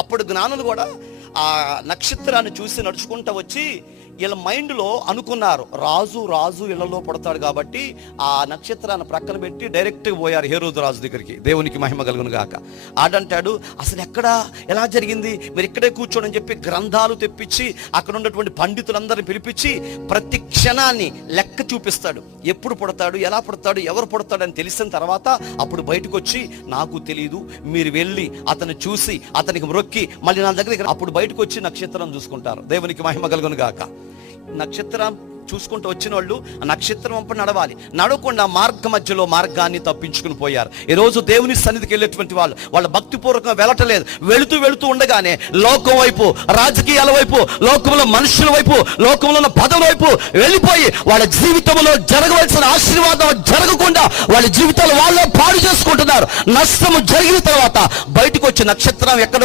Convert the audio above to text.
అప్పుడు జ్ఞానులు కూడా ఆ నక్షత్రాన్ని చూసి నడుచుకుంటూ వచ్చి వీళ్ళ మైండ్లో అనుకున్నారు, రాజు ఇళ్లలో పడతాడు కాబట్టి ఆ నక్షత్రాన్ని ప్రక్కన పెట్టి డైరెక్ట్గా పోయారు హేరోదు రాజు దగ్గరికి. దేవునికి మహిమ కలుగును గాక. ఆడంటాడు, అసలు ఎలా జరిగింది, మీరు ఇక్కడే కూర్చోండి అని చెప్పి గ్రంథాలు తెప్పించి అక్కడ ఉన్నటువంటి పండితులందరిని పిలిపించి ప్రతి క్షణాన్ని లెక్క చూపిస్తాడు. ఎప్పుడు పుడతాడు, ఎలా పుడతాడు, ఎవరు పుడతాడు అని తెలిసిన తర్వాత అప్పుడు బయటకు వచ్చి, నాకు తెలియదు, మీరు వెళ్ళి అతను చూసి అతనికి మ్రొక్కి మళ్ళీ నా దగ్గర, అప్పుడు బయటకు వచ్చి నక్షత్రం చూసుకుంటారు. దేవునికి మహిమ కలుగును గాక. నక్షత్రం చూసుకుంటూ వచ్చిన వాళ్ళు ఆ నక్షత్రం వంప నడవాలి, నడవకుండా మార్గ మధ్యలో మార్గాన్ని తప్పించుకుని పోయారు. ఈరోజు దేవుని సన్నిధికి వెళ్ళేటువంటి వాళ్ళ భక్తిపూర్వకంగా వెళ్ళటలేదు. వెళుతూ ఉండగానే లోకం వైపు, రాజకీయాల వైపు, లోకంలో మనుషుల వైపు, లోకంలో ఉన్న పదవుల వైపు వెళ్ళిపోయి వాళ్ళ జీవితంలో జరగవలసిన ఆశీర్వాదం జరగకుండా వాళ్ళ జీవితాలు వాళ్ళే పాడు చేసుకుంటున్నారు. నష్టము జరిగిన తర్వాత బయటకు వచ్చి నక్షత్రం ఎక్కడ